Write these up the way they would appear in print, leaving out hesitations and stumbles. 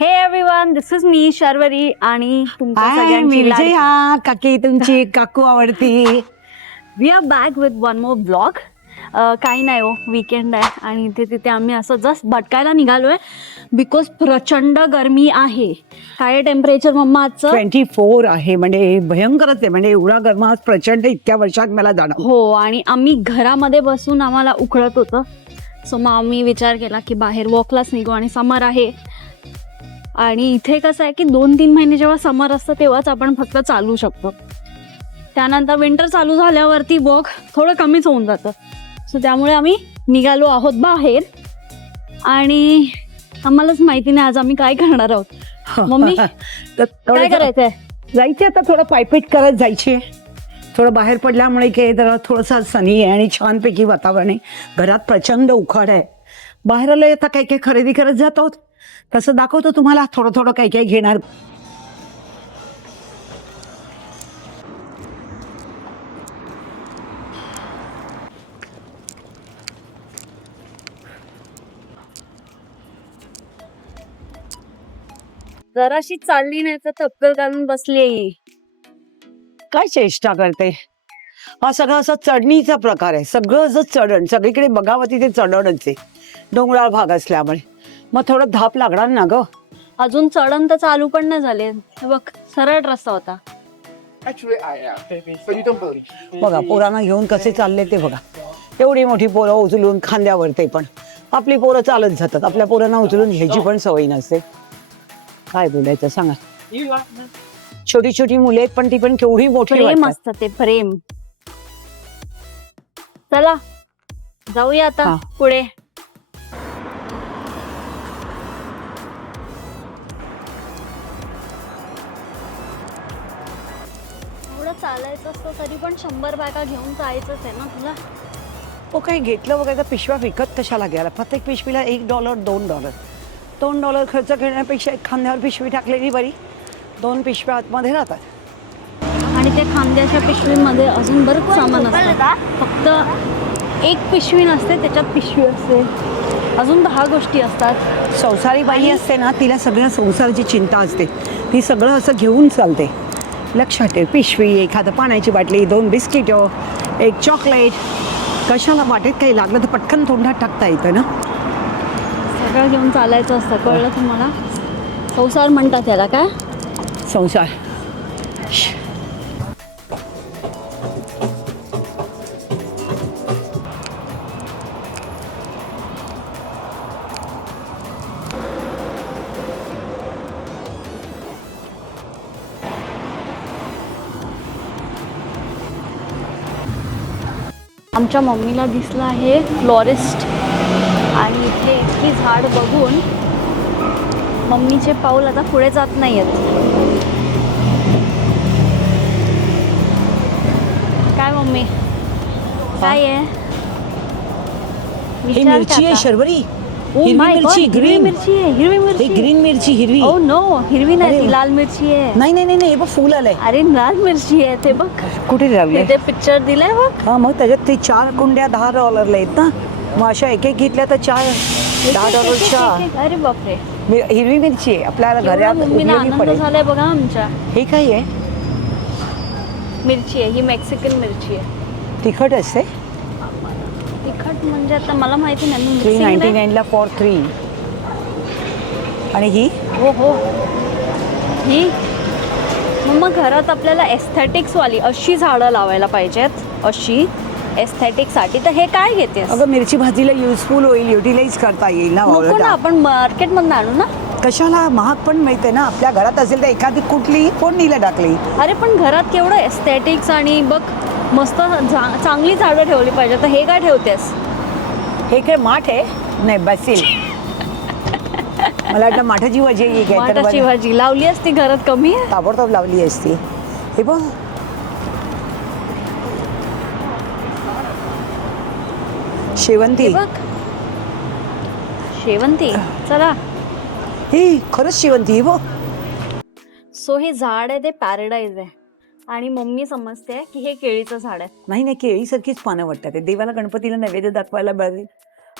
हे everyone, this is me Sharvari आणि तुमच्या हाय, मी सगळ्यांची विजया काकी तुमची काकू आवडती. We are back with one more blog. काही नाही हो, वीकेंड आहे आणि इथे तिथे आम्ही असं जस्ट भटकायला निघालोय बिकॉज प्रचंड गरमी आहे. काय टेम्परेचर मम्मा आजचं? 24 आहे म्हणजे भयंकरच आहे. म्हणजे एवढा गरम आज प्रचंड इतक्या वर्षात मला जाणवलं. हो, आणि आम्ही घरामध्ये बसून आम्हाला उकळत होतं. सो मग आम्ही विचार केला की बाहेर वॉकलाच निघू आणि समर आहे. आणि इथे कसं आहे की 2-3 महिने जेव्हा समर असतं तेव्हाच आपण फक्त चालू शकतो. त्यानंतर विंटर चालू झाल्यावरती वॉक थोडं कमीच होऊन जातं. सो त्यामुळे आम्ही निघालो आहोत बाहेर आणि आम्हालाच माहिती नाही आज आम्ही काय करणार आहोत. मम्मी तर काय करायचंय? जायचे आता थोडं पायपीट करत जायचे. थोडं बाहेर पडल्यामुळे की जरा थोडंसं सनी आहे आणि छानपैकी वातावरण आहे. घरात प्रचंड उखाड आहे. बाहेर आलं आता काही काही खरेदी करत जात आहोत. तसं दाखवतो तुम्हाला थोडं थोडं काही काही घेणार. जराशी चालली नाही तर तक्कल घालून बसली. काय चेष्टा करते. हा सगळा असा चढणीचा प्रकार आहे. सगळं असं चढण, सगळीकडे बघावं तिथे चढणच आहे. डोंगराळ भाग असल्यामुळे मग थोडं धाप लागणार ना ग. अजून चढण तर चालू पण नाही झाले. हे बघ, सरळ रस्ता होता. Actually, I am. But you don't believe. बघा पोरांना घेऊन कसे चालले ते बघा. एवढी मोठी पोरं उचलून खांद्यावर ते पण. आपली पोरं चालत जातात. आपल्या पोरांना उचलून घ्यायची पण सवय नसते. काय बोलायचं सांगा. You are. छोटी छोटी मुले आहेत पण ती पण केवढी मोठी प्रेम वाटतात. असतं ते, प्रेम. चला जाऊया आता हा. पुढे. एवढं चालायचं असतं तरी पण 100 बॅगा घेऊन जायचंच आहे ना तुला. हो काही घेतलं बघायचं पिशव्या विकत कशाला घ्यायला. प्रत्येक पिशवीला $1 $2. $2 खर्च करण्यापेक्षा एक खांद्यावर पिशवी टाकलेली बरी. 2 पिशव्या आतमध्ये राहतात. आणि त्या खांद्याच्या पिशवीमध्ये अजून बरंच सामान असतं. फक्त एक पिशवी नसते, त्याच्यात पिशवी असते, अजून 10 गोष्टी असतात. संसारी बाई असते ना तिला सगळ्या संसाराची चिंता असते. ती सगळं असं घेऊन चालते. लक्षात ठेव, पिशवी, एखादं पाण्याची बाटली, 2 बिस्किटं, एक चॉकलेट. कशाला वाटेत काही लागलं तर पटकन तोंडात टाकता येतं ना. सगळं घेऊन चालायचं असतं, कळलं तुम्हाला? संसार म्हणतात त्याला. काय संसार. आमच्या मम्मीला दिसलं आहे फ्लॉरिस्ट आणि इथे इतकी झाड बघून मम्मीचे पाऊल आता पुढे जात नाही आहेत. काय मम्मी, काय आहे? ही विचार मिरची आहे का? शर्वरी. Oh हिरवी my God, मिरची, हिरवी ग्रीन. मिरची आहे, हिरवी ही मिरची. ग्रीन मिरची हिरवी. ओ नो, हिरवी नाही अरे. ती लाल मिरची आहे. नाही नाही नाही नाही, हे बघ फुल आलंय. अरे लाल मिरची आहे ते बघ. कुठे लावले? तिथे पिक्चर दिलाय बघ. हा मग त्याच्यात ते 4 कुंड्या $10 आहेत ना. मग अशा एक एक घेतल्या तर 4 $10च्या. अरे बापरे, हिरवी मिरची आहे आपल्याला केवढा घरात मम्मीला उपयोगी आनंद पडेल. झालाय बघा आमच्या. हे काय आहे? मिरची आहे ही, मेक्सिकन मिरची आहे. तिखट असते. तिखट म्हणजे आता मला माहिती नाही. मी mixing नाही. $3.99 for 3. आणि ही हो हो, ही मग घरात आपल्याला एस्थेटिक्स वाली अशी झाडं लावायला पाहिजेत, अशी एस्थेटिक साठी. तर हे काय घेतेस? अगं मिरची भाजीला युजफुल होईल, युटिलाइज करता येईल ना. नको ना, आपण मार्केट मधून आणू ना. कशाला, महाग पण मिळते ना. आपल्या घरात असेल तर एखादी कुठली फोडणीला टाकली. अरे पण घरात केवढं एस्थेटिक्स आणि बघ मस्त चांगली झाडं ठेवली पाहिजे. तर हे काय ठेवतेस? हे काय माठ आहे? नाही बसेल. मला वाटतं माठाची भाजी आहे काय तर माठाची बरं. भाजी लावली असती घरात, कमी आहे. ताबडतोब लावली असती. हे बघ शेवंती. हे बघ, शेवंती. चला. ही खरंच शेवंती आहे बघ. सो हे झाड आहे ते पॅराडाईज आहे आणि मम्मी समजते की हे केळीचं झाड आहे. नाही नाही, केळीसारखीच पानं वाटतात. ते देवाला गणपतीला नैवेद्य दाखवायला बरं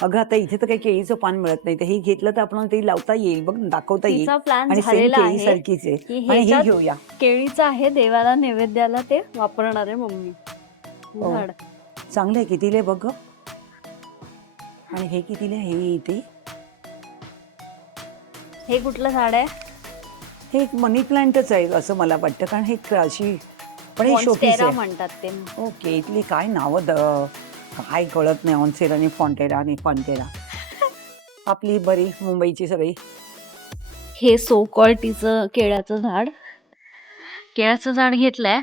अगं आता इथे तर काही केळीचं पान मिळत नाही, तर हे घेतलं तर आपण ते लावता येईल बघ, दाखवता येईल. तिचा प्लॅन आणि सेम झालेला आहे केळीसारखीच आहे. की आणि हे ह्याच्यात घेऊया. केळीचं आहे, देवाला नैवेद्याला ते वापरणार आहे मम्मी हो. झाड. चांगलं आहे. कितीला आहे बघ गं. आणि हे कितीला आहे? हे इथे हे कुठलं झाड आहे? हे एक मनी प्लांटच आहे असं मला वाटतं, कारण हे अशी पण हे शोपीस मॉन्स्टेरा आहे. म्हणतात ते. ओके, इथली काय नावं काय कळत नाही. ऑनसेरा आणि फॉन्टेरा आणि फॉन्टेरा. आपली बरी मुंबईची सगळी. हे सो कॉल्ड तिचं केळ्याचं झाड. केळ्याचं झाड घेतलंय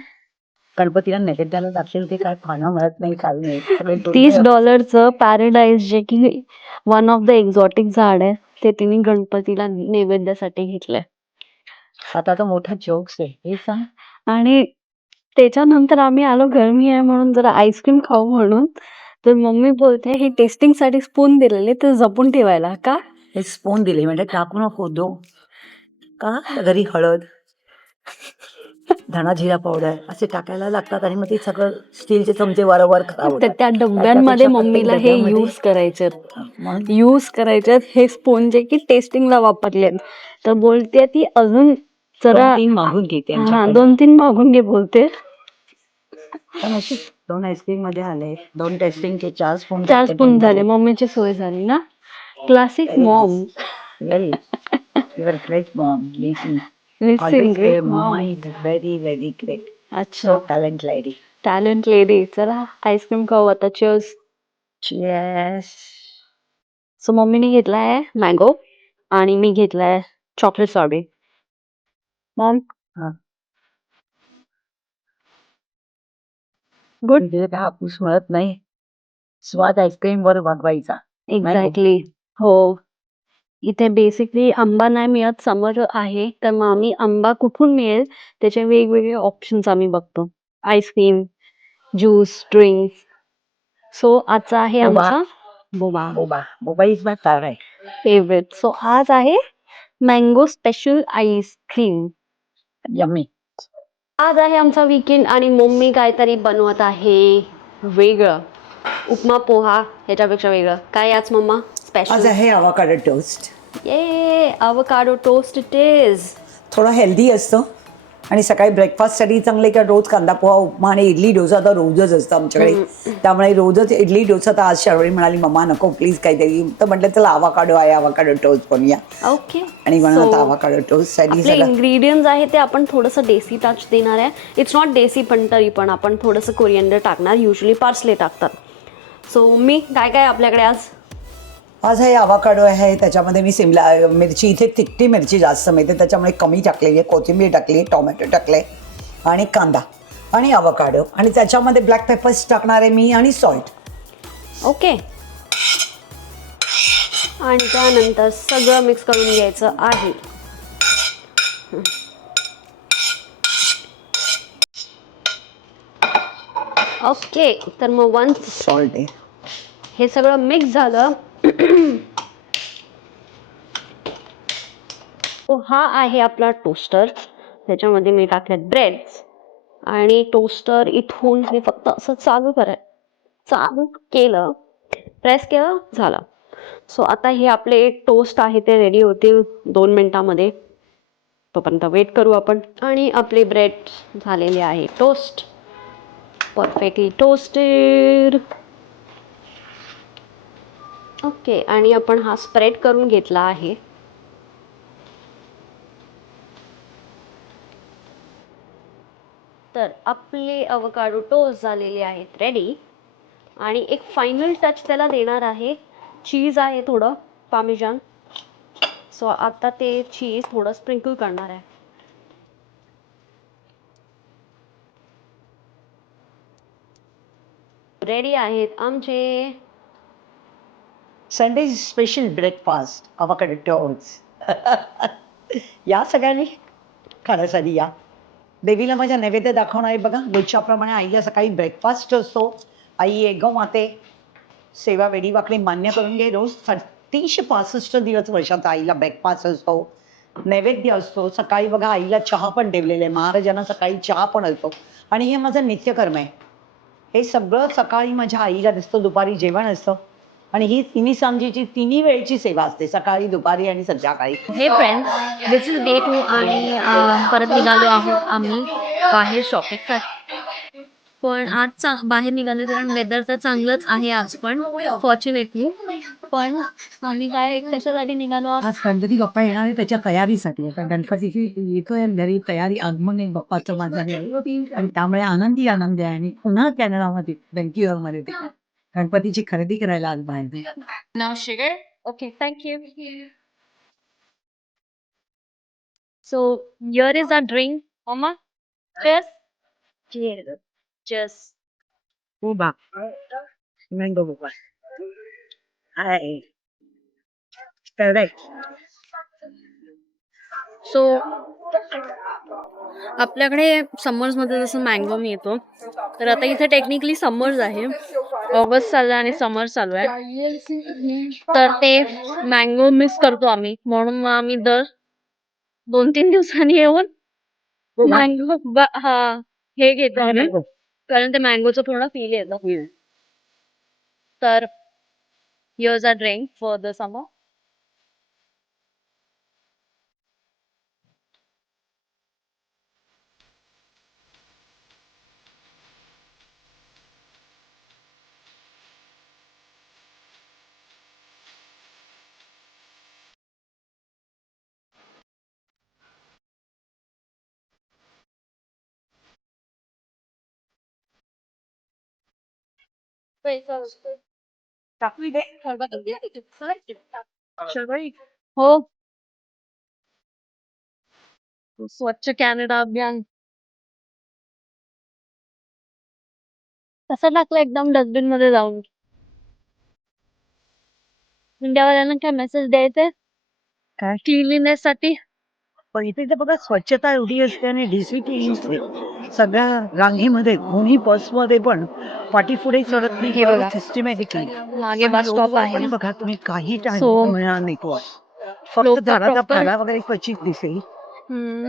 गणपतीला नैवेद्याला दाखले ते काय खाणं मिळत नाही, काही नाही. सगळे $30 पॅराडाईज, जे की वन ऑफ द एक्झॉटिक झाड आहे, ते तिने गणपतीला नैवेद्यासाठी घेतलंय. आता तर मोठा जोक्स आहे हे सांग. आणि त्याच्यानंतर आम्ही आलो गरमी आहे म्हणून जरा आईस्क्रीम खाऊ म्हणून, तर मम्मी बोलते ही टेस्टिंग साठी स्पून दिलेले ते जपून ठेवायला का? हे स्पून दिले म्हणजे टाकू नको दो का. घरी हळद, धणा जिरा पावडर असे टाकायला लागतात आणि मग ते सगळं स्टीलचे चमचे वारंवार खराब तर होतात. त्या डब्यांमध्ये त्यापेक्षा मम्मीला हे प्रत्येक डब्यामध्ये यूज करायचे म्हणून हे स्पून जे की टेस्टिंगला वापरले. तर बोलते ती अजून जरा 2-3 मागून घेते हा आमच्याकडे. 2-3 मागून घे बोलते. पण अशी 2 आईस्क्रीम मध्ये आले, 2 टेस्टिंग के 4 स्पून 4 स्पून झाले. मम्मीची सोय झाली ना. Classic mom. Very your great mom. Listen listen always great mind very very great. अच्छा, so talent lady. Talent lady. चला आईस्क्रीम खाऊ आता. चिअर्स. येस. सो मम्मीने घेतलाय मँगो आणि मी घेतलाय चॉकलेट सॉर्बे. Maugham good. म्हणजे काय हापूस मिळत नाही, स्वाद आईस्क्रीम वर वागवायचा. एक्झॅक्टली. हो, इथे बेसिकली आंबा नाही मिळत, समर आहे, तर मग आम्ही आंबा कुठून मिळेल त्याचे वेगवेगळे ऑप्शन्स आम्ही बघतो. Ice cream, juice, drinks. सो आजचा आहे बोबा. आमचा Boba Boba is my favourite. Favourite. So आज आहे मँगो स्पेशल आईस्क्रीम. यम्मी. आज आहे आमचा वीकेंड आणि मम्मी काहीतरी बनवत आहे वेगळं. उपमा पोहा ह्याच्यापेक्षा वेगळं काय आज मम्मा आज स्पेशल? आहे अवाकाडो टोस्ट. ये अवकाडो टोस्ट इट इज. थोडं हेल्दी असतं आणि सकाळी ब्रेकफास्टसाठी चांगले का रोज कांदा पोहा, उपमा आणि इडली डोसा तर रोजच असतं आमच्याकडे. त्यामुळे रोजच इडली डोसा. तर आज शर्वरी म्हणाली मम्मा नको प्लीज काहीतरी, तर म्हटलं चला अवाकाडो आहे, अवाकाडो टोस्ट बनवूया. ओके. आणि म्हणून आता अवाकाडो टोस्ट साठी आपले इन्ग्रेडियंट्स आहे ते आपण थोडंसं देसी टच देणार आहे. इट्स नॉट देसी पण तरी पण आपण थोडंसं कोरिएंडर टाकणार. युजली पार्सले टाकतात. सो मम्मी काय काय आपल्याकडे आज? आज हे अवाकाडो आहे, त्याच्यामध्ये मी सिमला मिरची, इथे तिखटी मिरची जास्त मिळते त्याच्यामुळे कमी टाकलेली आहे, कोथिंबीर टाकली, टोमॅटो टाकले आणि कांदा आणि अवाकाडो, आणि त्याच्यामध्ये ब्लॅक पेपर्स टाकणार आहे मी आणि सॉल्ट. ओके. आणि त्यानंतर सगळं मिक्स करून घ्यायचं आहे. ओके. तर मग वन्स सॉल्ट आहे. हे सगळं मिक्स झालं. हा आहे आपला टोस्टर. त्याच्यामध्ये मी टाकले ब्रेड आणि टोस्टर इथून हे फक्त असं चालू चालू केलं, प्रेस केलं, झालं. सो आता हे आपले टोस्ट आहे ते रेडी होतील 2 मिनिटामध्ये. तोपर्यंत वेट करू आपण. आणि आपले ब्रेड झालेले आहे टोस्ट, परफेक्टली टोस्टेड. ओके. आणि आपण हा स्प्रेड करून घेतला आहे. तर आपले अवकाडो टोस्ट झालेले आहेत रेडी. आणि एक फायनल टच त्याला देणार आहे. चीज आहे थोडं पामेजान. सो आता ते चीज थोडं स्प्रिंकल करणार आहे. रेडी आहेत आमचे Sunday special breakfast avocado toast. या सगळ्यांनी खाण्यासाठी या. देवीला माझ्या नैवेद्य दाखवणार आहे बघा. रोजच्याप्रमाणे आईला सकाळी ब्रेकफास्ट असतो. आई एक माते, सेवा वेडी वाकडी मान्य करून घे. रोज 365 दिवस वर्षाचा आईला ब्रेकफास्ट असतो, नैवेद्य असतो. सकाळी बघा आईला चहा पण ठेवलेला आहे, महाराजांना सकाळी चहा पण असतो. आणि हे माझं नित्यकर्म आहे. हे सगळं सकाळी माझ्या आईला दिसतं. दुपारी जेवण असतं आणि ही तिन्ही सांजेची तिन्ही वेळची सेवा असते, सकाळी, दुपारी आणि संध्याकाळी. हे फ्रेंड्स, दिस इज डे 2 आणि परत निघालो आहोत आम्ही बाहेर शॉपिंगसाठी. पण आज बाहेर निघालो कारण वेदर तर चांगलंच आहे आज पण फॉर्च्युनेटली. पण आम्ही काय कशासाठी निघालो आहोत? आज गणपती बाप्पा येणार आहे त्याच्या तयारीसाठी. आता गणपतीची येतोय घरी तयारी, आगमन आहे बाप्पाचं माझं आहे आणि त्यामुळे आनंदी आहे आणि पुन्हा कॅनडामध्ये व्हँक्युव्हरमध्ये ते गणपतीची खरेदी करायला आज बाहेर. Now sugar? Okay, thank you. So here is our drink, Mama. Cheers. Cheers. Cheers. उभा मँगो बाप्पा आहे करेक्ट. सो आपल्याकडे समर्स मध्ये जसं मँगो मिळतो, तर आता इथे टेक्निकली समर्स आहे. ऑगस्ट चालू आहे आणि समर चालू आहे, तर ते मँगो मिस करतो आम्ही. म्हणून मग आम्ही दर 2-3 दिवसांनी येऊन मँगो हा हे घेतो आम्ही, कारण ते मँगोचं पूर्ण फील येतं. तर here's our drink for the summer. हो, स्वच्छ कॅनडा अभियान कसं टाकलं एकदम डस्टबिन मध्ये जाऊन. इंडियावाल्यांना काय मेसेज द्यायचे काय? क्लिनलीनेस साठी? पण इथे तर बघा स्वच्छता एवढी असते आणि डिसिप्लिन असते सगळ्या रांगेमध्ये, कोणी बसमध्ये पण पाठीपुढे चढत नाही. हे बघा. सिस्टमॅटिकली मागे बस स्टॉप आहे ना. बघा तुम्ही, काही So, मिळणार नाही कोण. फक्त लोकं झाडाचा proper- पाला वगैरे क्वचित दिसेल.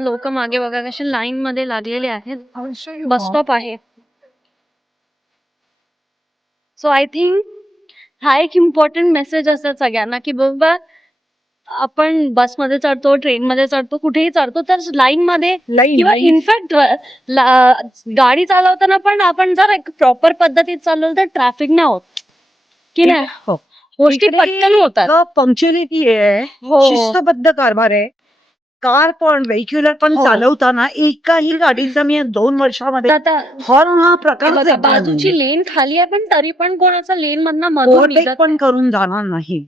लोक मागे बघा कसे लाईन मध्ये लागलेले आहेत. बस स्टॉप आहे. सो आय थिंक हा एक इम्पॉर्टंट मेसेज असतात सगळ्यांना की बाबा आपण बसमध्ये चढतो, ट्रेन मध्ये चढतो, कुठेही चढतो तर लाईन मध्ये किंवा इनफॅक्ट गाडी चालवताना पण आपण जर एक प्रॉपर पद्धतीत चालवलं तर ट्रॅफिक नाही होत की नाही. हो. गोष्टी पटकन होतात. पंक्च्युअलिटी आहे, हो. शिस्तबद्ध कारभार आहे. कार पण व्हेहिक्युलर पण हो. चालवताना एकाही गाडीचा मी 2 वर्षामध्ये आता हॉर्न हा प्रकार बघा, बाजूची लेन खाली आहे पण तरी पण कोणाचा लेन मधनं मधून ओव्हरटेक निघत पण करून जाणार नाही.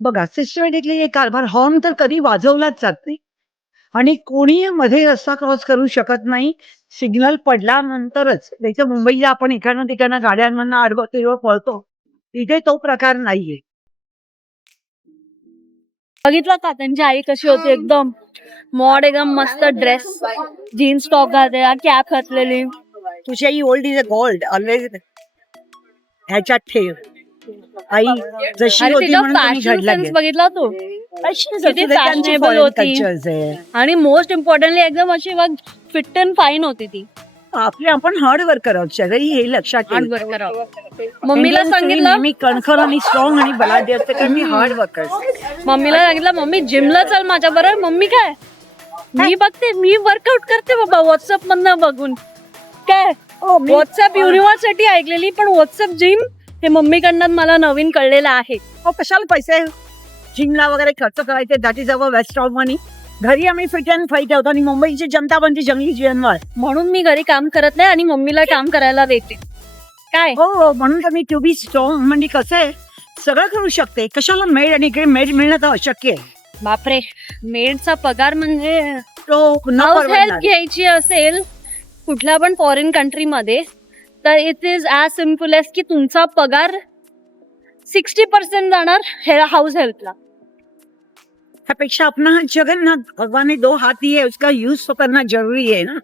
बघा सिस्टमॅटिकली हे कारभार, हॉर्न तर कधी वाजवलाच जात नाही आणि कोणी मध्ये रस्ता क्रॉस करू शकत नाही सिग्नल पडल्यानंतरच. त्याच्या मुंबईला आपण इकडनं तिकडनं गाड्यांमधनं आडवं तिरवं पळतो, इथे तो प्रकार नाहीये. बघितलं का त्यांची आई कशी होती, एकदम मॉड, एकदम मस्त ड्रेस, जीन्स टॉप घातलेला, कॅप घातलेली. तुझी आई old is a gold, always ह्याच्यात ठेव. आई जशी आणि होती तिचा म्हणून तुम्ही फॅशन घडला सेन्स बघितला तू, किती फॅशनेबल होती आणि मोस्ट इम्पॉर्टंटली एकदम अशी फिट अँड फाईन होती ती. आपण हार्ड वर्कर आहोत सगळी, हे लक्षात ठेव. हार्ड वर्कर आहोत. मम्मीला सांगितलं, मी कणखर आणि स्ट्रॉंग आणि बलाढ्य असते कारण मी हार्ड वर्कर. मम्मीला सांगितलं मम्मी जिमला चल माझ्या बरोबर. मम्मी काय, मी बघते, मी वर्कआउट करते बाबा व्हॉट्सअप मधनं बघून. काय व्हॉट्सअप युनिव्हर्सिटी ऐकलेली पण व्हॉट्सअप जिम हे मम्मीकडनं मला नवीन कळलेलं आहे. कशाला पैसे जिमला वगैरे खर्च करायचे, that is our waste of money. घरी आम्ही फिट अँड फाईट होतो आणि मुंबईची जनता बनती जंगली जीवनवर. म्हणून मी घरी काम करत नाही आणि मम्मीला काम करायला देते. काय हो, म्हणून तर मी टू बी स्ट्रॉंग म्हणजे कसं आहे, सगळं करू शकते. कशाला मेड, आणि इकडे मेड मिळणं तर अशक्य आहे. बापरे, मेडचा पगार म्हणजे तो पुन्हा हाऊस हेल्प परवडणार. घ्यायची असेल कुठल्या पण फॉरेन कंट्रीमध्ये तर it is as simple as की तुमचा पगार 60% जाणार हाऊस हेल्पला. त्यापेक्षा अपना जगन्नाथ भगवान ने 2 हाथ दिए, उसका यूज तो करना जरूरी है ना.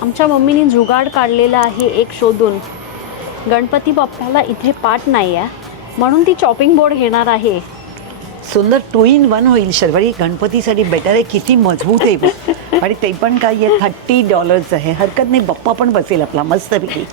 आमच्या मम्मीने जुगाड काढलेला आहे एक शोधून. गणपती बाप्पाला इथे पाठ नाही आहे म्हणून ती चॉपिंग बोर्ड घेणार आहे. सुंदर 2 in 1 होईल शर्वरी. गणपतीसाठी बेटर आहे. किती मजबूत आहे बघ. आणि ते पण काय आहे, $30 आहे. हरकत नाही, बाप्पा पण बसेल आपला मस्तपैकी.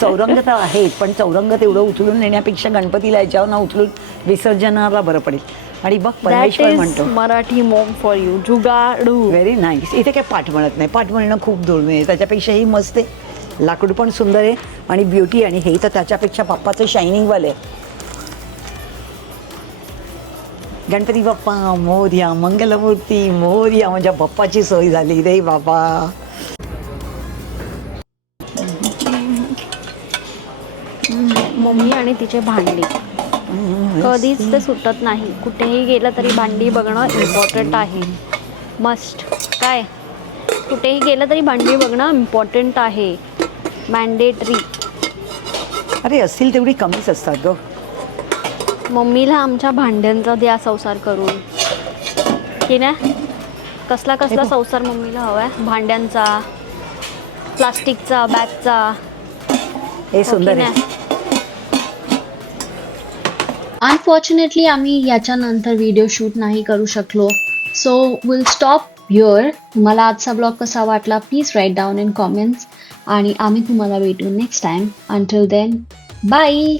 चौरंग तर आहेत, पण चौरंग तेवढं उचलून नेण्यापेक्षा गणपतीला याच्यावर ना उचलून विसर्जनाला बरं पडेल. आणि बघ दॅट परमेश्वर इज म्हणतो मराठी मॉम फॉर यू. जुगाडू. Very nice. इथे काय पाठ म्हणत नाही, पाठ म्हणणं खूप दुर्मिळ आहे. त्याच्यापेक्षाही मस्त आहे. लाकूड पण सुंदर आहे आणि ब्युटी. आणि हे तर त्याच्यापेक्षा बाप्पाचं शायनिंगवालं आहे. गणपती बाप्पा मोरया, मंगलमूर्ती मोरया. माझ्या बाप्पाची सोय झाली रे बाबा. मम्मी आणि तिचे भांडी कधीच ते सुटत नाही. कुठेही गेलं तरी भांडी बघणं इम्पॉर्टंट आहे. मस्ट. काय कुठेही गेलं तरी भांडी बघणं इम्पॉर्टंट आहे. मॅन्डेटरी. अरे असतील तेवढी कमीच असतात ग. मम्मीला आमच्या भांड्यांचा द्या संसार करून, की नाही? कसला कसला संसार मम्मीला हवाय? भांड्यांचा, प्लास्टिकचा, बॅगचा. हे सुंदर आहे. अनफॉर्च्युनेटली आम्ही याच्यानंतर व्हिडिओ शूट नाही करू शकलो. So will stop here. तुम्हाला आजचा ब्लॉग कसा वाटला please write down in comments. आणि आम्ही तुम्हाला भेटू next time. Until then bye.